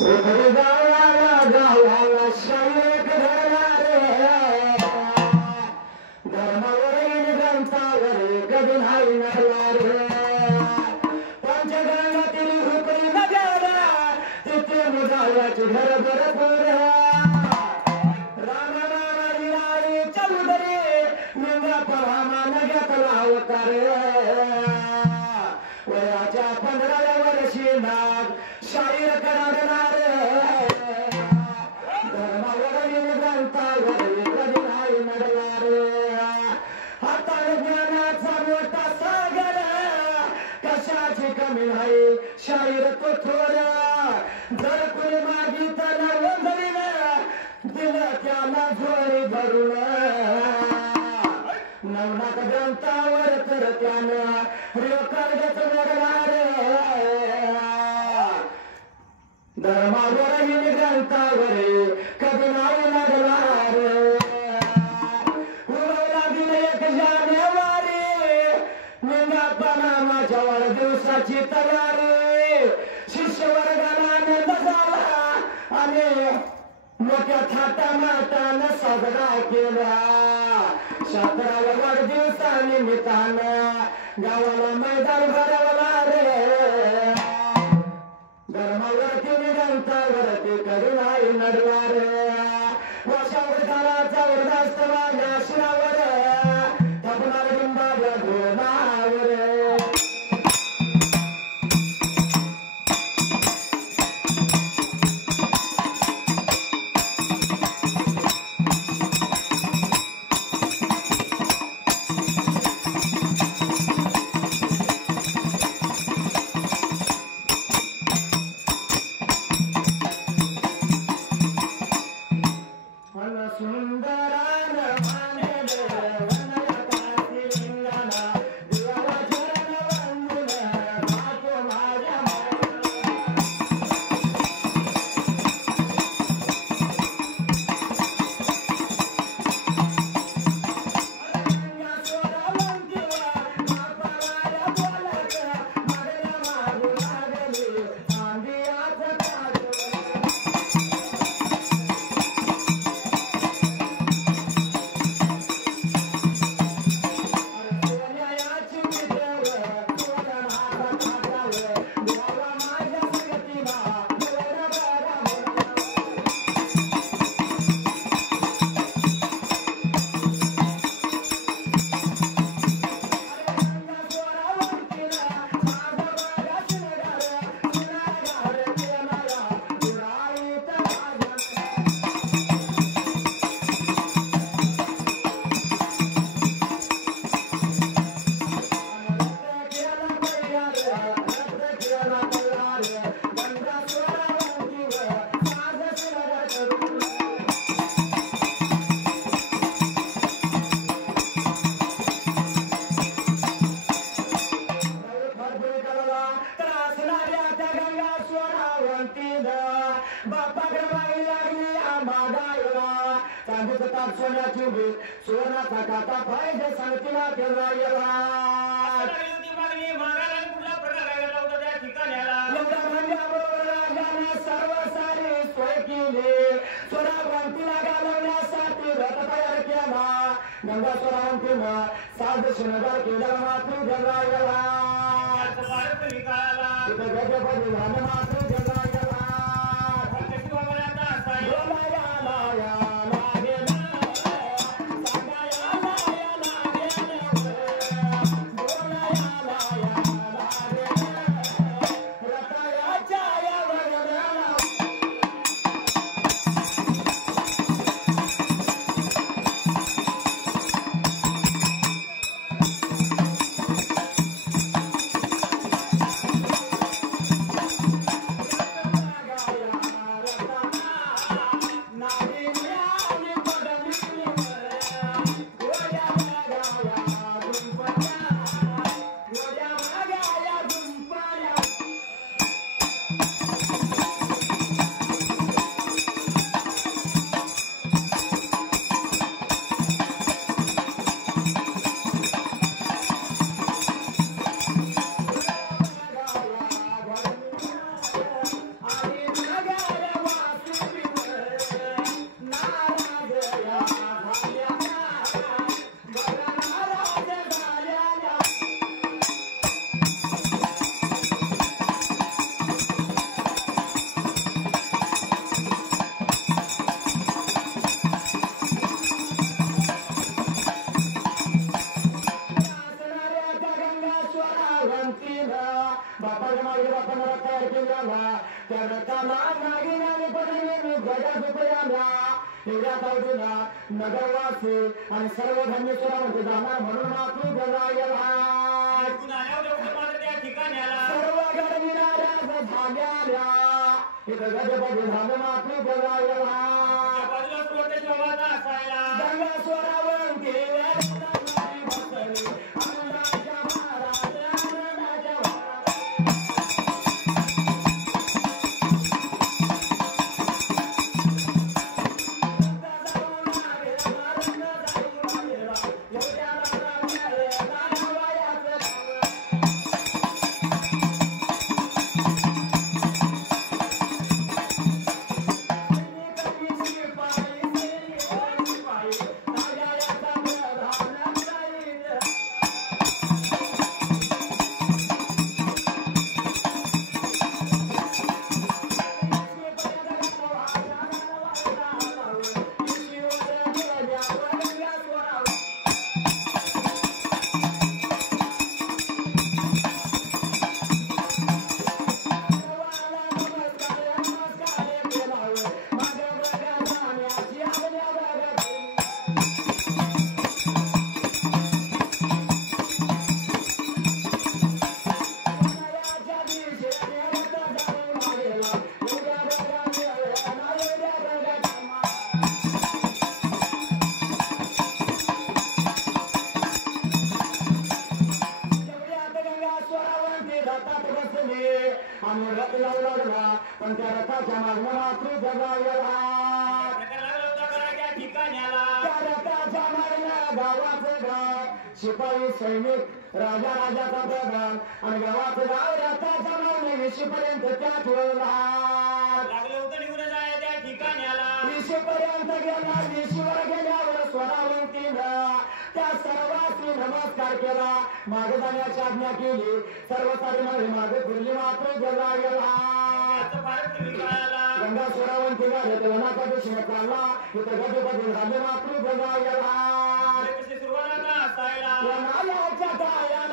उघडी गावाला गावाला शाहीर घडणारे धर्मावरील ग्रंथावर कधी नाही नडला रे पंचगंगातील हुकरी नगरा तिथे मुजायाची घर भरपूर रामानामारी राणी चौधरी निंगा परामा नग्यातला अवतार वयाच्या 15व्या वर्षी नाग शाहीर करणार धर्मावरील ग्रंथावर कधी नाही नडला रे हाताळ ज्ञानाचा मोठा सागर कशाची कमी नाही शाहीर तो थोर जर कुणी मागितलं वंदलीनं दिलं त्याला झोळी भरून नवनाथ ग्रंथावर तर त्यानं रेकॉर्डच मोडणार धर्मावरील ग्रंथावर कधी नाही नडणार उगवला दिन 1 जानेवारी निंगापणा माझ्या वाढदिवसाची तयारी शिष्यवर्गाला आनंद झाला आणि मोठ्या थाटामाटानं साजरा केला 17व्या वाढदिवसानिमित्तानं गावाला मैदान भरवला रे धर्मावरती ग्रंथावरती कधी नाही नडला रे वर्षावर काळाचा वरदास्त माझ्या शिरावर थपणार बिंबाच्या घोणावर सोनाचा काटा पाहिजे सांगतीला केला गेला सर्व सारी सोय केली सोनावंतीला घालवण्यासाठी रथ तयार केला गंगा सोनावंतीनं साज शृंगार केला मातृ गेला गेला गजपती झालं मातृ गेला गेला रताना नागिनाने पदवी गजा झुकल्या एवढ्या पावडूला नगरवासी आणि सर्व धन्य सोरावंती जाणार म्हणून मातृ गजायला त्या ठिकाणी आला सर्व गडविणाऱ्या झाल्या इथं गजपती झालं मातृ गजायला बाजूला स्रोतेश बाबाचा असायला गंगा सोरावंती आणि रथ लावला पण त्या रथाच्या मागणं मातृ जगायला त्या ठिकाणी आला त्या रथाच्या मागणं गावाचं गाव शिपाई सैनिक राजा राजाचा प्रधान आणि गावाचं गाव रथाच्या मागणं 20 पर्यंत त्या ठेवला लागलं होतं निघून जाय त्या ठिकाणी आला 20 पर्यंत गेला 20 वर गेल्यावर स्वरावंतीनं त्या सर्वांनी नमस्कार केला मागे जाण्याची आज्ञा केली सर्व सारी मागे फिरली मात्र जगायला गंगा स्वरावंतीला वनाचा दिशेने चालला इथं गजपती झाले मात्र जगायला वनायाच्या कायाला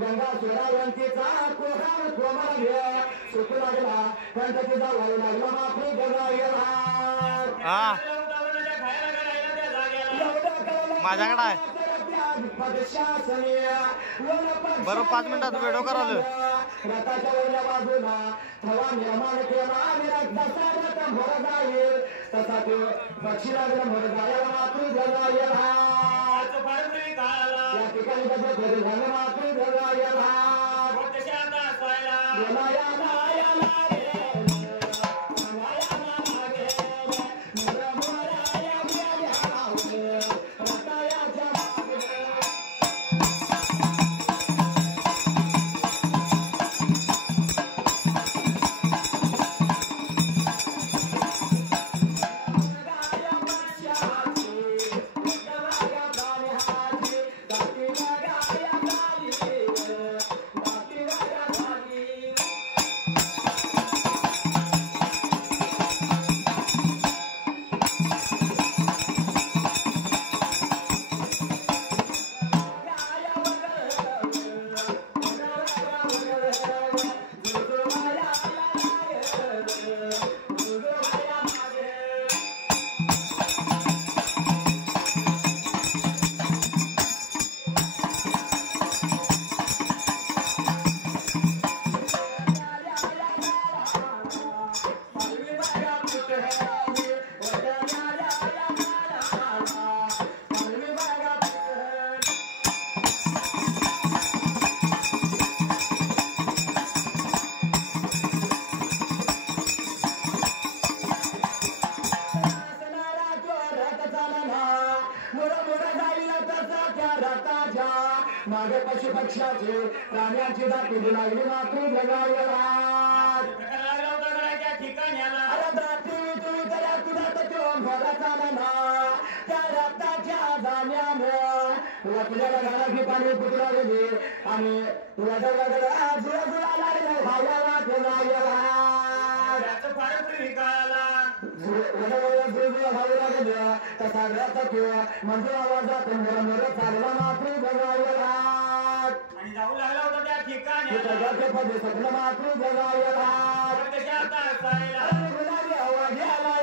गंगा स्वरावंतीचा कोहार कोमल घे सुख लागला कंठतीचा वायू लागला माफी जगायला माझ्याकडे आहे बरं 5 मिनिटात व्हिडिओ कराल रथाच्या वरल्या बाजूला थवा निर्माण केला तसा मोर जाईल तसा तो पक्षी लागला मोर जायला माफी जगायला या ठिकाणी झालं माफी जगायला मागे पशु पक्षाचे प्राण्यांची दाखवली लागली मातृ जगायला प्रकार लागला होता गड्या त्या ठिकाण्याला. अरे दाती तुम्ही करा तुझा तो भरा चालना त्या रक्ताच्या जाण्यानं आपल्याला घराची पाणी पुतळा गेली आणि तुला जुळा जुळा लागलं भावाला ते जायला त्याचं फार प्रेमी काळाला. भाऊ लागलं तसा रथ किंवा मंजूर आवाजात मोर चालला मातृ जगायला आणि जाऊ लागला होता त्या ठिकाण्याला. जगाचे पदे सगळं मातृ जगायला कशात असायला. गुलाबी हवा गेला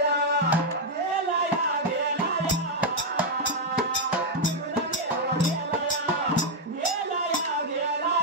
गेला गेला गुलाबी हवा गेला गेला गेला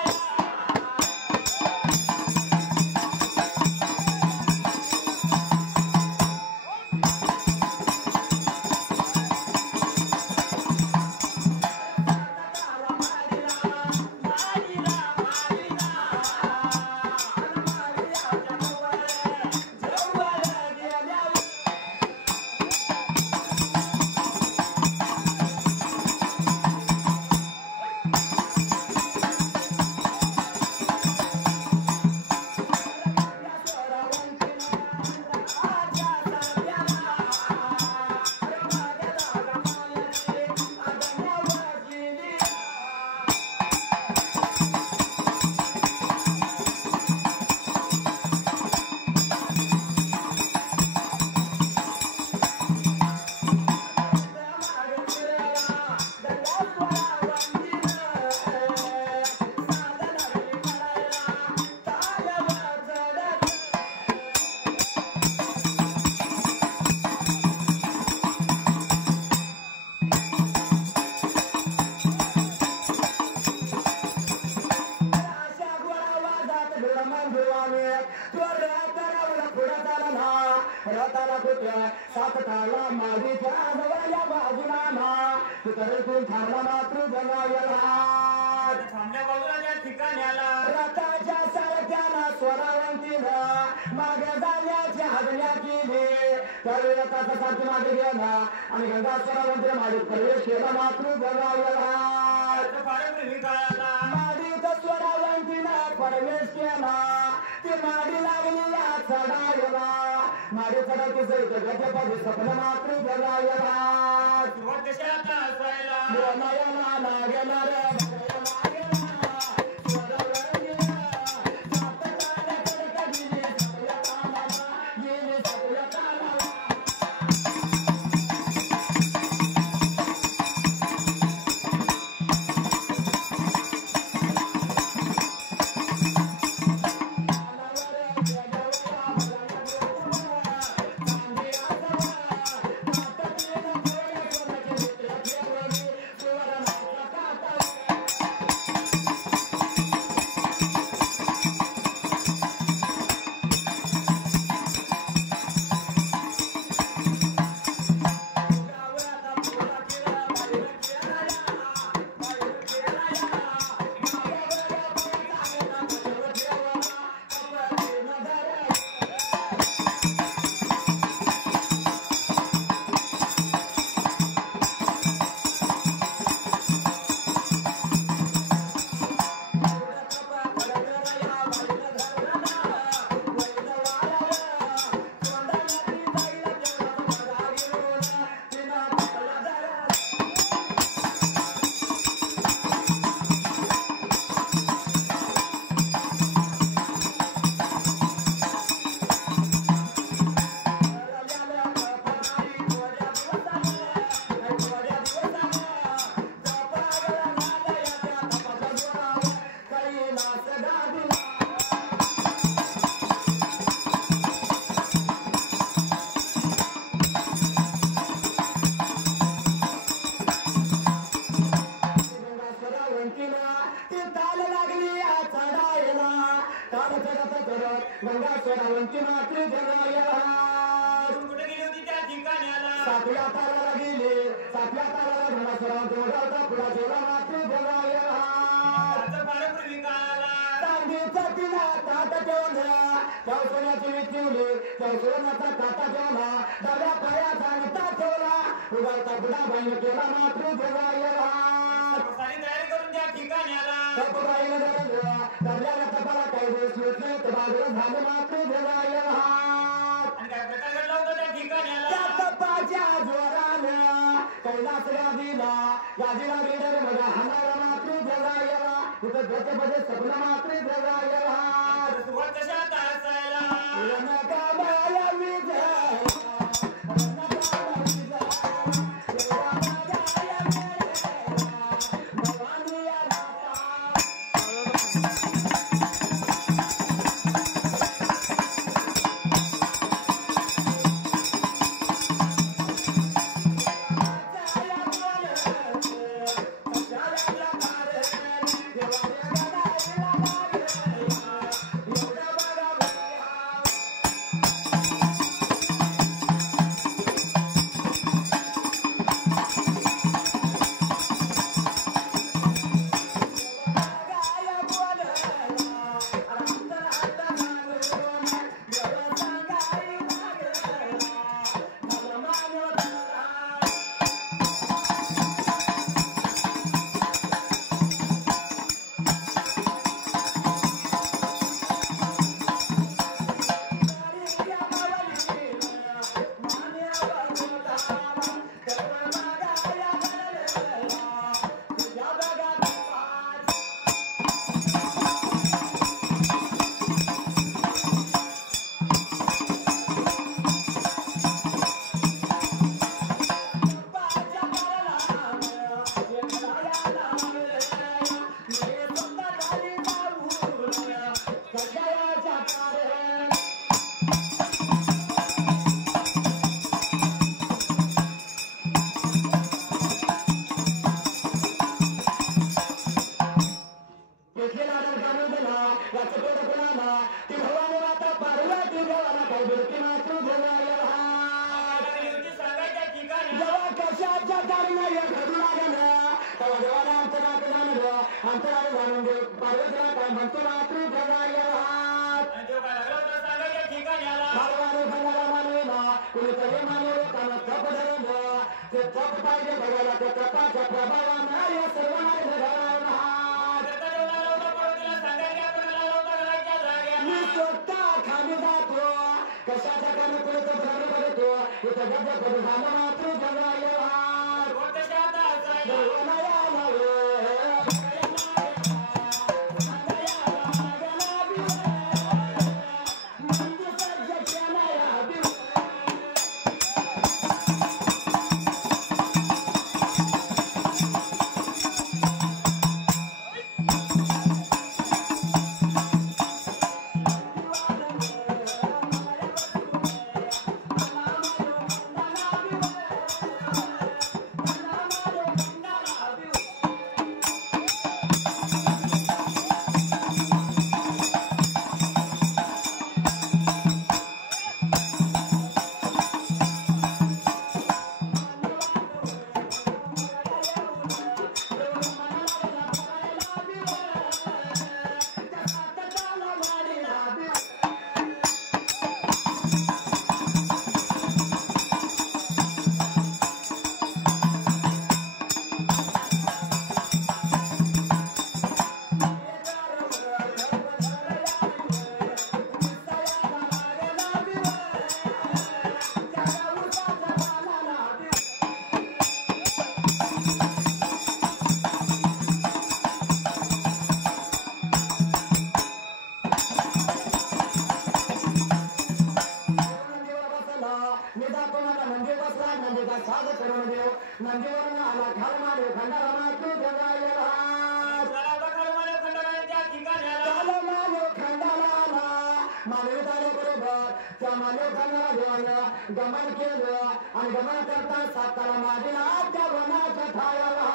रथाला कुठे सात थाळला मागीच्या जवळल्या बाजूला ना तरी थांबला मातृ जगायला थांबल्या बाजूला त्या ठिकाण्याला. रथाच्या सारख्याला स्वरावंतीनं मागे जाण्याची हादल्या केली त्यावेळी रथाचा सारखी मागे गेला आणि गंगा स्वरावंतीने मागे प्रवेश केला मातृ जगायला त्याचं फार प्रेमी काळाला. माडीत स्वरावंतीनं प्रवेश केला ती माडी लागली या चढायला माडी चढायची सहित गजपदी सपन मातृ जगायला सुरुवात कशात असायला. नयना लागेला रे करत गंगा सोडावंती मात्र जगायला कुठे गेली होती त्या ठिकाण्याला सातव्या तालाला गेले सातव्या तालाला गंगा सोडावंती ओढावता पुढा जेवला मात्र जगायला फारपूर्वी काळाला चांदीचा तिला ताट ठेवला त्या सोन्याची विचिवली त्या सोन्याचा काटा ठेवला डाव्या पायाचा नटा ठेवला उगावता पुढा बाईने केला मात्र जगायला सारी तयारी करून त्या ठिकाण्याला तपबाईने धरलं धरल्याला तपाला काही दिवस मिळते तर बाजूला झालं मात्र जगायला आणि काय प्रकार घडला होता त्या ठिकाण्याला त्या तपाच्या जोरानं कैलास गादीला गादीला गेलेले मला हाणायला मात्र जगायला कुठं गतमध्ये सपना मात्र जगायला सुरुवात कशात असायला रणकामाला विजय गमन केलं आणि गमन करता सातारा माझ्या त्या वनाच्या ठायाला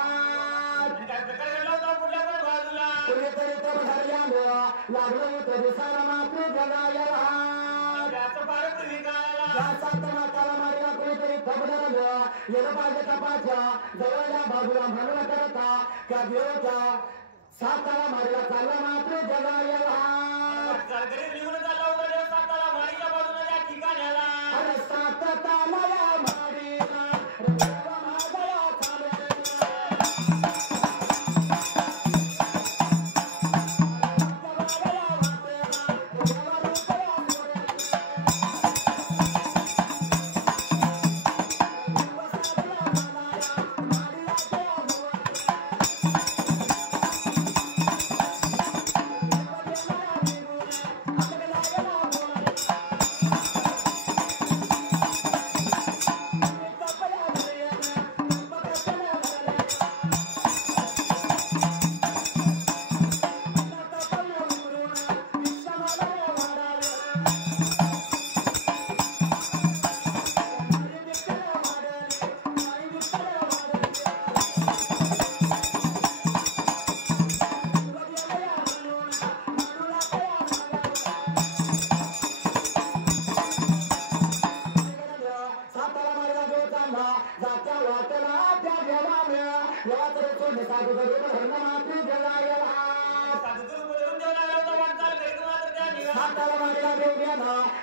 काय प्रकार घडला होता कुठल्या पण बाजूला कुणीतरी तब धरल्यानं लागलं होतं दिसायला मात्र जगायला त्याचं फार पूर्वी काळाला ज्याचा माताला मारला कुणीतरी तब धरलं येणं पाहिजे तपाच्या जवळल्या बाजूला म्हणून करता त्या देवच्या साताला मारला चालला मात्र जगायला घरी निघून चालला उभा देव साताला वाडीच्या बाजूला त्या ठिकाण्याला अरे सात तालया मारीला देवा मागया चालला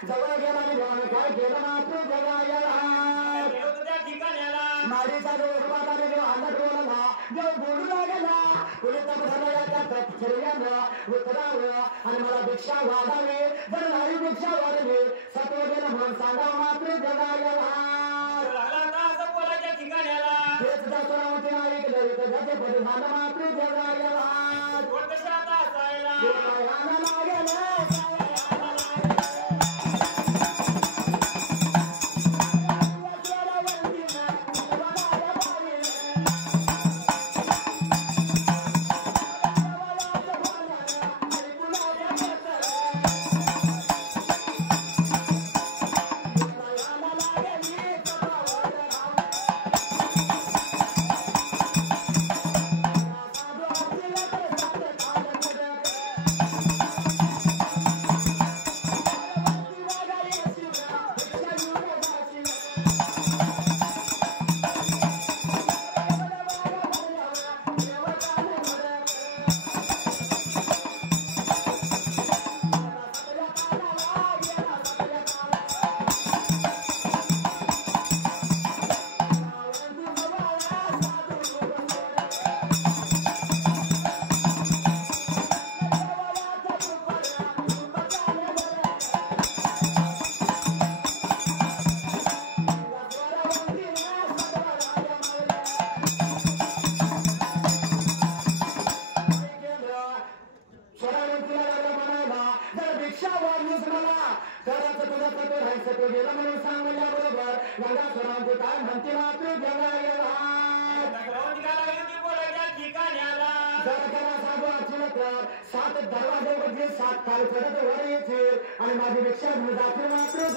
जवळ गेला काय केलं मात्र जगायला त्या ठिकाण्याला मारीचा देव अंगठ बोलला देव बोलू लागला कुणी तप धरला त्या शरीरानं उतरावं आणि मला भिक्षा वाढावी जर नाही भिक्षा वाढली सत्व गेलं म्हणून सांगा मात्र जगायला असं बोलायच्या ठिकाण्याला तेच दसरावती नाही केलं गजे पदी झालं मात्र जगायला कशा आता असायला सात दरवाजे सात काल वर येते आणि माझी भिक्षा जाते मात्र